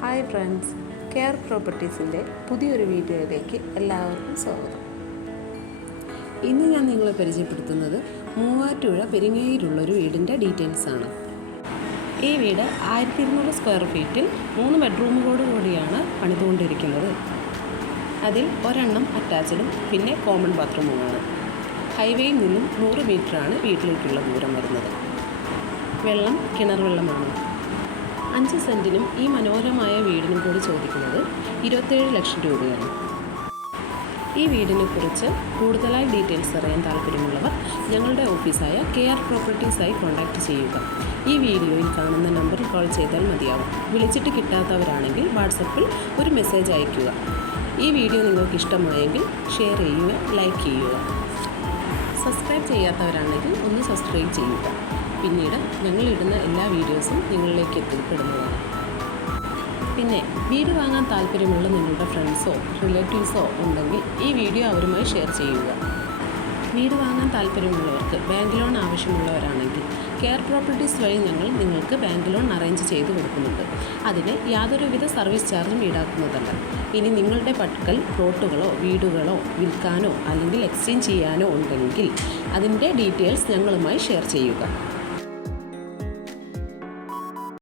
Hi friends, care പ്രോപ്പർട്ടീസിൻ്റെ പുതിയൊരു വീഡിയോയിലേക്ക് എല്ലാവർക്കും സ്വാഗതം. ഇന്ന് ഞാൻ നിങ്ങളെ പരിചയപ്പെടുത്തുന്നത് മൂവാറ്റുപുഴ പെരിങ്ങയിലുള്ളൊരു വീടിൻ്റെ ഡീറ്റെയിൽസാണ്. ഈ വീട് 1200 സ്ക്വയർ ഫീറ്റിൽ 3 ബെഡ്റൂമുകളോട് കൂടിയാണ് പണിതുകൊണ്ടിരിക്കുന്നത്. അതിൽ ഒരെണ്ണം അറ്റാച്ച്ഡും പിന്നെ കോമൺ ബാത്റൂമുമാണ്. ഹൈവേയിൽ നിന്നും 100 മീറ്ററാണ് വീട്ടിലേക്കുള്ള ദൂരം വരുന്നത്. വെള്ളം കിണർ വെള്ളമാണ്. 5 സെൻറ്റിനും ഈ മനോഹരമായ വീടിനും കൂടി ചോദിക്കുന്നത് 27 ലക്ഷം രൂപയാണ്. ഈ വീടിനെ കുറിച്ച് കൂടുതലായി ഡീറ്റെയിൽസ് അറിയാൻ താല്പര്യമുള്ളവർ ഞങ്ങളുടെ ഓഫീസായ കെയർ പ്രോപ്പർട്ടീസായി കോൺടാക്റ്റ് ചെയ്യുക. ഈ വീഡിയോയിൽ കാണുന്ന നമ്പറിൽ കോൾ ചെയ്താൽ മതിയാവും. വിളിച്ചിട്ട് കിട്ടാത്തവരാണെങ്കിൽ വാട്സപ്പിൽ ഒരു മെസ്സേജ് അയയ്ക്കുക. ഈ വീഡിയോ നിങ്ങൾക്ക് ഇഷ്ടമായെങ്കിൽ ഷെയർ ചെയ്യുക, ലൈക്ക് ചെയ്യുക. സബ്സ്ക്രൈബ് ചെയ്യാത്തവരാണെങ്കിൽ ഒന്ന് സബ്സ്ക്രൈബ് ചെയ്യുക. പിന്നീട് ഞങ്ങളിടുന്ന എല്ലാ വീഡിയോസും നിങ്ങളിലേക്ക് എത്തിപ്പെടുന്നതാണ്. പിന്നെ വീട് വാങ്ങാൻ താല്പര്യമുള്ള നിങ്ങളുടെ ഫ്രണ്ട്സോ റിലേറ്റീവ്സോ ഉണ്ടെങ്കിൽ ഈ വീഡിയോ അവരുമായി ഷെയർ ചെയ്യുക. വീട് വാങ്ങാൻ താല്പര്യമുള്ളവർക്ക് ബാങ്ക് ലോൺ ആവശ്യമുള്ളവരാണെങ്കിൽ കെയർ പ്രോപ്പർട്ടീസ് വഴി ഞങ്ങൾ നിങ്ങൾക്ക് ബാങ്ക് ലോൺ അറേഞ്ച് ചെയ്ത് കൊടുക്കുന്നുണ്ട്. അതിന് യാതൊരുവിധ സർവീസ് ചാർജും ഈടാക്കുന്നതല്ല. ഇനി നിങ്ങളുടെ പക്കൽ പ്ലോട്ടുകളോ വീടുകളോ വിൽക്കാനോ അല്ലെങ്കിൽ എക്സ്ചേഞ്ച് ചെയ്യാനോ ഉണ്ടെങ്കിൽ അതിൻ്റെ ഡീറ്റെയിൽസ് ഞങ്ങളുമായി ഷെയർ ചെയ്യുക.